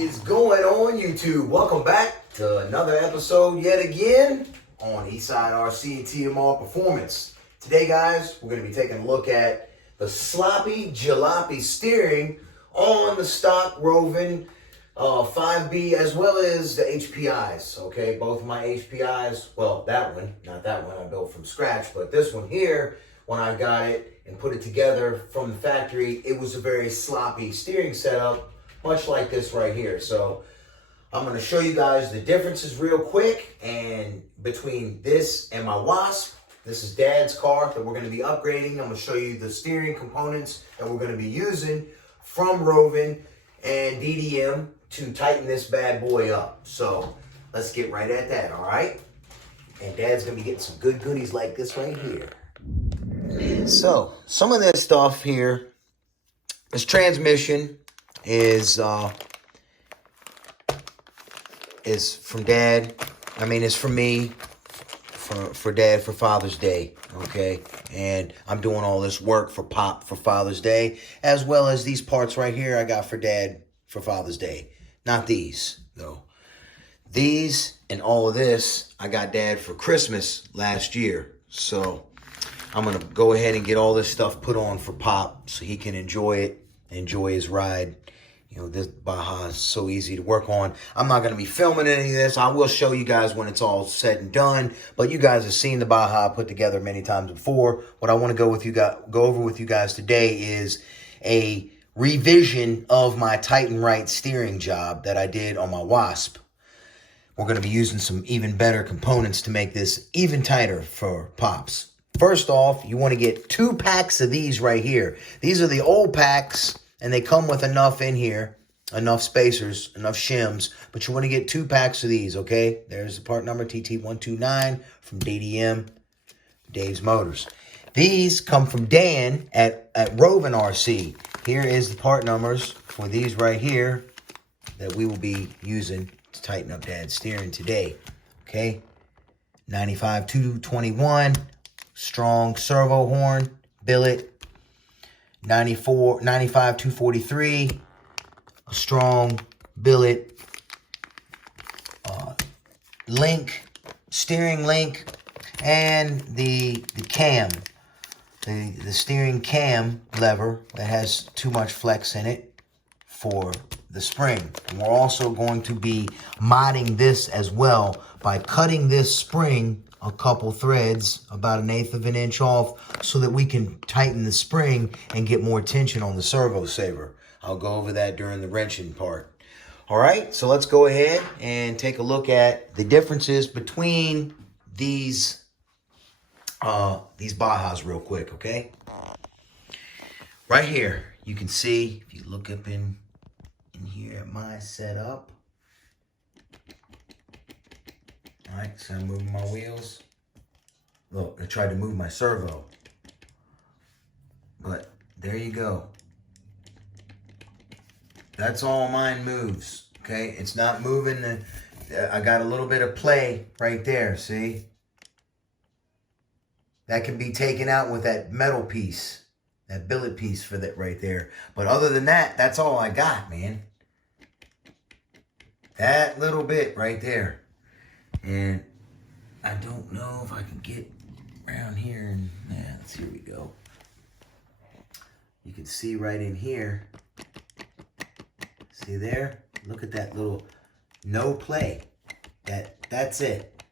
is going on, YouTube? Welcome back to another episode yet again on Eastside RC and TMR Performance. Today, guys, we're going to be taking a look at the sloppy jalopy steering on the stock Rovan 5B as well as the HPIs. Okay, both of my HPIs, well, that one, not that one I built from scratch, but this one here, when I got it and put it together from the factory, it was a very sloppy steering setup, much like this right here. So I'm going to show you guys the differences real quick, and between this and my Wasp. This is Dad's car that we're going to be upgrading. I'm going to show you the steering components that we're going to be using from Rovan and DDM to tighten this bad boy up. So let's get right at that, all right? And Dad's going to be getting some good goodies like this right here. So some of this stuff here, this transmission is from Dad. I mean, it's from me, for Dad for Father's Day, okay? And I'm doing all this work for Pop for Father's Day, as well as these parts right here I got for Dad for Father's Day. Not these, though. These and all of this I got Dad for Christmas last year. So I'm going to go ahead and get all this stuff put on for Pop so he can enjoy it, enjoy his ride. You know, this Baja is so easy to work on. I'm not going to be filming any of this. I will show you guys when it's all said and done. But you guys have seen the Baja put together many times before. What I want to go over with you guys today is a revision of my Titan Right steering job that I did on my Wasp. We're going to be using some even better components to make this even tighter for Pops. First off, you want to get 2 packs of these right here. These are the old packs, and they come with enough in here, enough spacers, enough shims, but you want to get 2 packs of these, okay? There's the part number TT129 from DDM, Dave's Motors. These come from Dan at Rovan RC. Here is the part numbers for these right here that we will be using to tighten up Dad's steering today, okay? 95-221, strong servo horn, billet. 95-243, a strong billet, link, steering link, and the cam, the steering cam lever that has too much flex in it for the spring. And we're also going to be modding this as well by cutting this spring a couple threads, about 1/8 of an inch off, so that we can tighten the spring and get more tension on the servo saver. I'll go over that during the wrenching part. All right, so let's go ahead and take a look at the differences between these Bajas real quick, okay? Right here, you can see, if you look up in here at my setup. All right, so I'm moving my wheels. Look, I tried to move my servo. But there you go. That's all mine moves, okay? It's not moving. I got a little bit of play right there, see? That can be taken out with that metal piece, that billet piece for that right there. But other than that, that's all I got, man. That little bit right there. And I don't know if I can get around here. And yeah, here we go. You can see right in here. See there? Look at that little no play. That's it.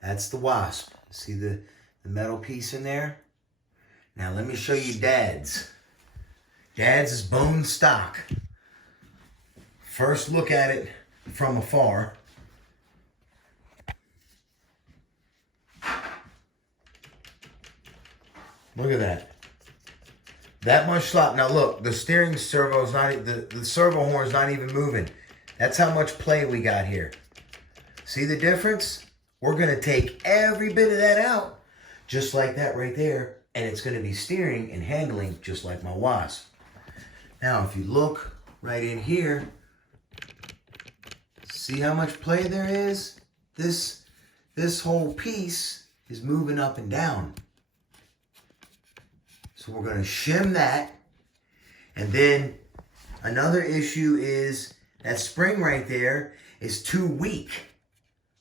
That's the Wasp. See the metal piece in there? Now let me show you Dad's. Dad's is bone stock. First look at it from afar. Look at that. That much slop. Now look, the steering servo is not, the servo horn is not even moving. That's how much play we got here. See the difference? We're going to take every bit of that out, just like that right there, and it's going to be steering and handling just like my Wasp. Now, if you look right in here, see how much play there is? This whole piece is moving up and down. So we're going to shim that, and then Another issue is that spring right there is too weak.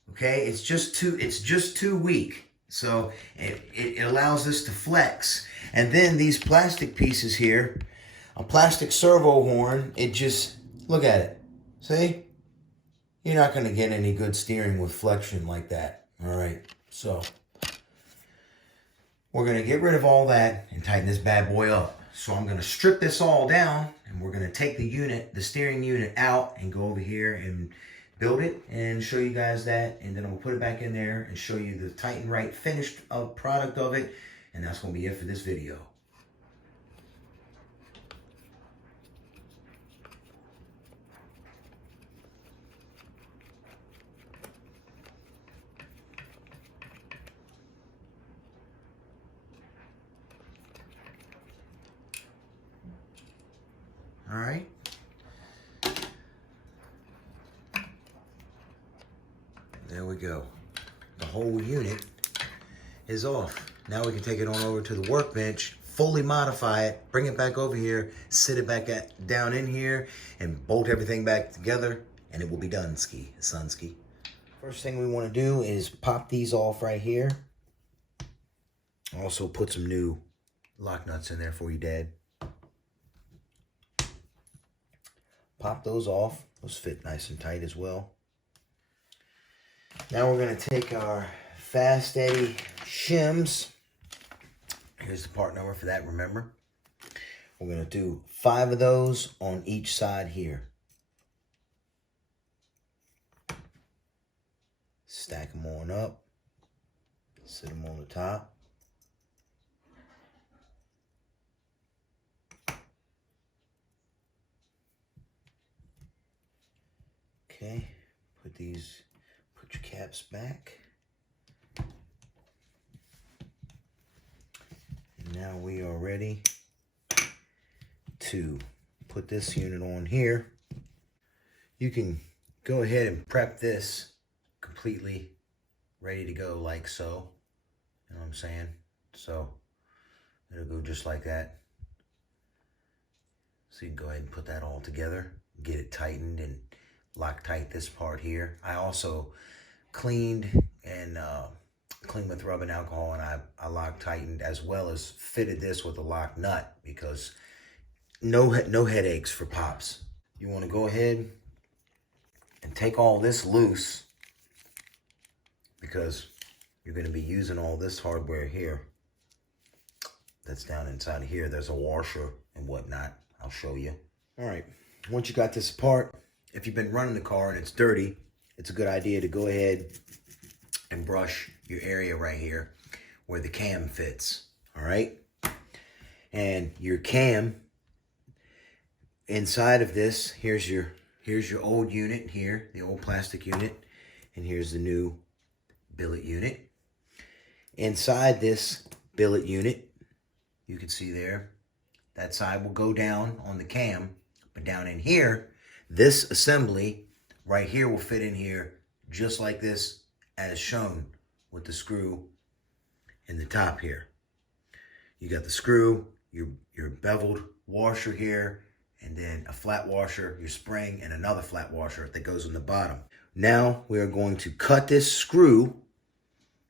Okay, it's just too weak. So it allows this to flex. And then these plastic pieces here, a plastic servo horn, it just, look at it. See? You're not going to get any good steering with flexion like that. All right, so we're going to get rid of all that and tighten this bad boy up. So I'm going to strip this all down, and we're going to take the steering unit out and go over here and build it and show you guys that. And then I'm going to put it back in there and show you the tight and right finished product of it. And that's going to be it for this video. All right. There we go. The whole unit is off. Now we can take it on over to the workbench, fully modify it, bring it back over here, sit it back down in here, and bolt everything back together, and it will be done, Sunski. First thing we want to do is pop these off right here. Also put some new lock nuts in there for you, Dad. Pop those off. Those fit nice and tight as well. Now we're going to take our Fast Eddie shims. Here's the part number for that, remember? We're going to do 5 of those on each side here. Stack them on up. Sit them on the top. Okay, put your caps back. And now we are ready to put this unit on here. You can go ahead and prep this completely ready to go like so. You know what I'm saying? So it'll go just like that. So you can go ahead and put that all together, get it tightened and Loctite this part here. I also cleaned with rubbing alcohol, and I Loctightened as well as fitted this with a lock nut because no headaches for pops. You want to go ahead and take all this loose because you're going to be using all this hardware here that's down inside of here. There's a washer and whatnot. I'll show you. All right, once you got this apart, if you've been running the car and it's dirty, it's a good idea to go ahead and brush your area right here where the cam fits, all right? And your cam, inside of this, here's your old unit here, the old plastic unit, and here's the new billet unit. Inside this billet unit, you can see there, that side will go down on the cam, but down in here, this assembly right here will fit in here just like this as shown with the screw in the top here. You got the screw, your beveled washer here, and then a flat washer, your spring, and another flat washer that goes in the bottom. Now we are going to cut this screw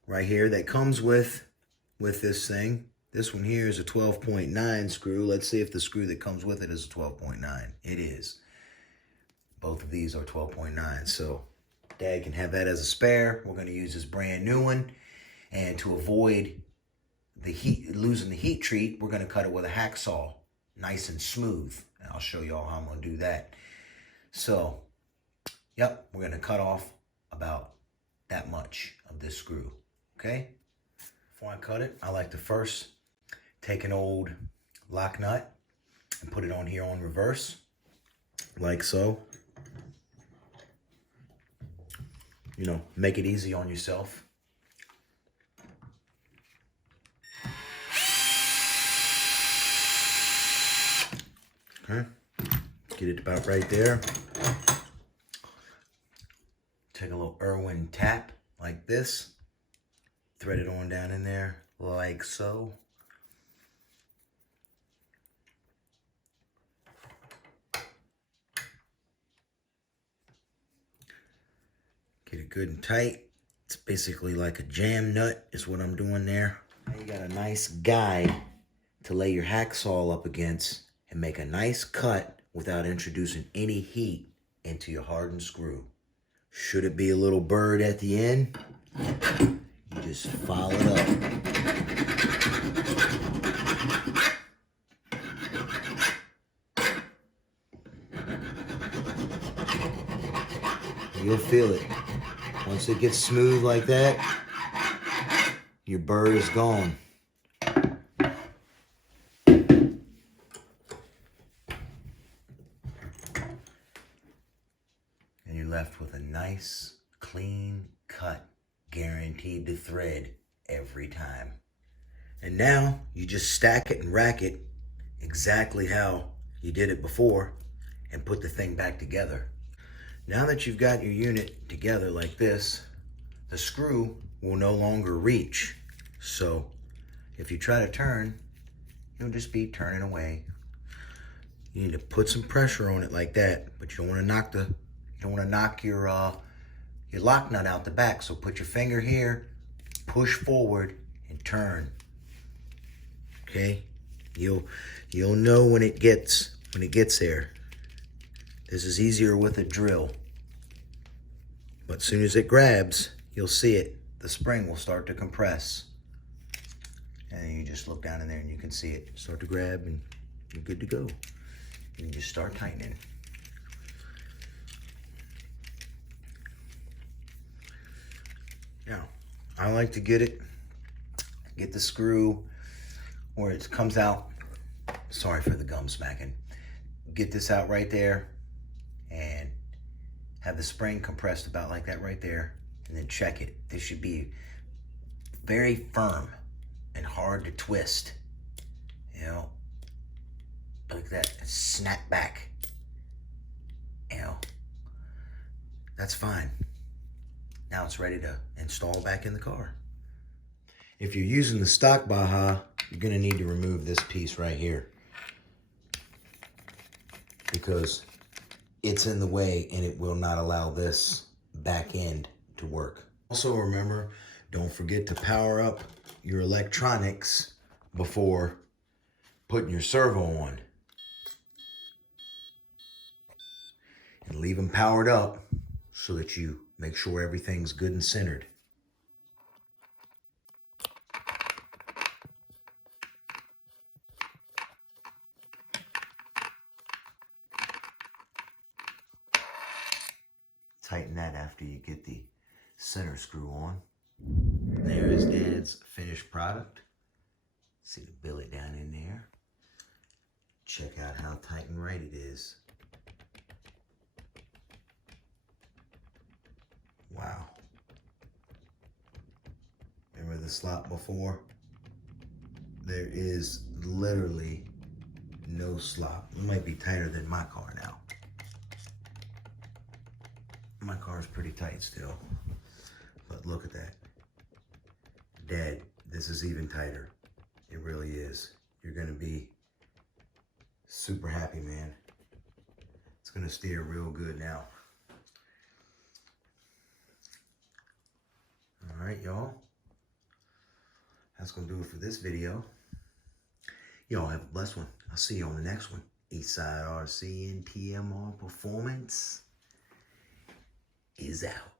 right here that comes with this thing. This one here is a 12.9 screw. Let's see if the screw that comes with it is a 12.9. It is. Both of these are 12.9, so Dad can have that as a spare. We're going to use this brand new one, and to avoid the heat, losing the heat treat, we're going to cut it with a hacksaw, nice and smooth. And I'll show y'all how I'm going to do that. So, yep, we're going to cut off about that much of this screw, okay? Before I cut it, I like to first take an old lock nut and put it on here on reverse, like so. You know, make it easy on yourself. Okay, get it about right there. Take a little Irwin tap like this. Thread it on down in there like so. good and tight. It's basically like a jam nut is what I'm doing there. Now you got a nice guide to lay your hacksaw up against and make a nice cut without introducing any heat into your hardened screw. Should it be a little bird at the end, you just file it up. You'll feel it. Once it gets smooth like that, your bird is gone. And you're left with a nice, clean cut, guaranteed to thread every time. And now you just stack it and rack it exactly how you did it before and put the thing back together. Now that you've got your unit together like this, the screw will no longer reach. So if you try to turn, you'll just be turning away. You need to put some pressure on it like that, but you don't want to knock your lock nut out the back. So put your finger here, push forward, and turn. Okay, you'll know when it gets there. This is easier with a drill, but as soon as it grabs, you'll see it. The spring will start to compress, and then you just look down in there and you can see it start to grab, and you're good to go. You just start tightening. Now, I like to get the screw where it comes out. Sorry for the gum smacking. Get this out right there and have the spring compressed about like that right there, and then check it. This should be very firm and hard to twist. You know, like that, snap back. You know, that's fine. Now it's ready to install back in the car. If you're using the stock Baja, you're gonna need to remove this piece right here because it's in the way and it will not allow this back end to work. Also remember, don't forget to power up your electronics before putting your servo on. And leave them powered up so that you make sure everything's good and centered. Tighten that after you get the center screw on. There is Dad's finished product. See the billet down in there. Check out how tight and right it is. Wow. Remember the slot before? There is literally no slop. It might be tighter than my car now. My car is pretty tight still, but look at that. Dad, this is even tighter. It really is. You're gonna be super happy, man. It's gonna steer real good now. All right, y'all. That's gonna do it for this video. Y'all have a blessed one. I'll see you on the next one. Eastside RC and TMR Performance is out.